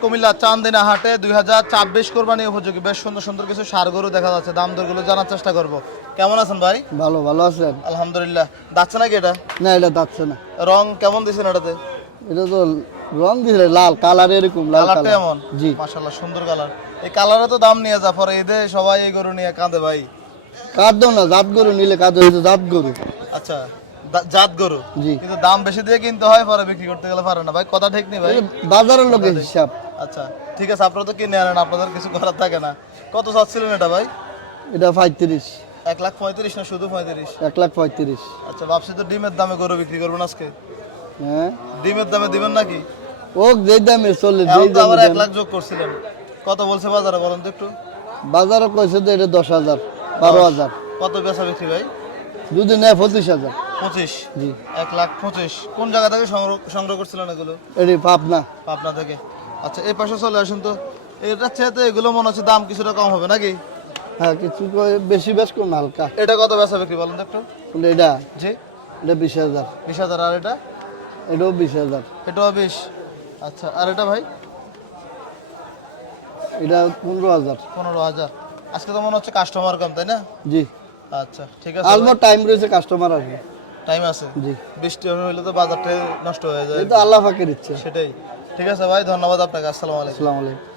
কুমিল্লা চান্দিনা হাটে 2024 কোরবানি উপযোগী বেশ সুন্দর সুন্দর কিছু ষাঁড় গরু দেখা যাচ্ছে, দাম দরগুলো জানার চেষ্টা করব। কেমন আছেন ভাই? ভালো ভালো আছেন? আলহামদুলিল্লাহ। যাচ্ছে নাকি এটা? না, এটা যাচ্ছে না। রং কেমন দিছেন এটাতে? এটা তো রং দিছে লাল কালার, এরকম লাল কালারটা কালার। এমন? জি, মাশাআল্লাহ সুন্দর কালার। এই কালারে তো দাম নিয়ে যা পরে ঈদে সবাই এই গরু নিয়ে কাঁদে ভাই। কাঁদো না, জাত গরু নিলে কাঁদো, হইতো জাত গরু। আচ্ছা, জাত গরু জি, কিন্তু দাম বেশি দিয়ে কিনতে হয়, পরে বিক্রি করতে গেলে পারে না ভাই, কথা ঠিক নেই ভাই। এটা বাজারের লোকের হিসাব। আচ্ছা ঠিক আছে, আপনারা তো কিনে আনেন, আপনাদের কিছু করার থাকে না। কত চাচ্ছিলেন এটা ভাই? এটা 35, 1,35,000 না শুধু 35? 1,35,000। আচ্ছা, ভাবছি তো ডিমের দামে গরু বিক্রি করবেন আজকে। হ্যাঁ, ডিমের দামে দিবেন নাকি? ও যেই দামে চলে, এখন যেই তো আবার দামে 1 লাখ যোগ করছিলেন। কত বলছে বাজারে বলেন তো একটু? বাজারে কইছে তো এটা 10,000, 12,000। কত বেচা বিক্রি ভাই? দুদিন নেয় 25,000। 25? জি, 1,25,000। কোন জায়গা থেকে সংগ্রহ করছিলেন এগুলো? এটি পাবনা। পাবনা থেকে। আচ্ছা, এই পাশে চলে আসুন তো। এটা চেয়ে এগুলো মনে হচ্ছে দাম কিছুটা কম হবে নাকি? হ্যাঁ, কিছু বেশি বেশ কম হালকা। এটা কত বেচা বিক্রি বলেন তো একটু? কিন্তু এটা জি, এটা 20,000। 20,000। আর এটা? এটাও 20,000। এটাও 20। আচ্ছা, আর এটা ভাই? এটা 15,000। 15,000। আজকে তো মনে হচ্ছে কাস্টমার কম, তাই না? জি, আচ্ছা ঠিক আছে, আলমো টাইম রয়েছে, কাস্টমার আসবে। টাইম আছে। জি, বৃষ্টি হলে তো বাজারটা নষ্ট হয়ে যায়। এই তো আল্লাহ পাকের ইচ্ছে। সেটাই। ঠিক আছে ভাই, ধন্যবাদ আপনাকে। আসসালামু আলাইকুম। আসসালামু আলাইকুম।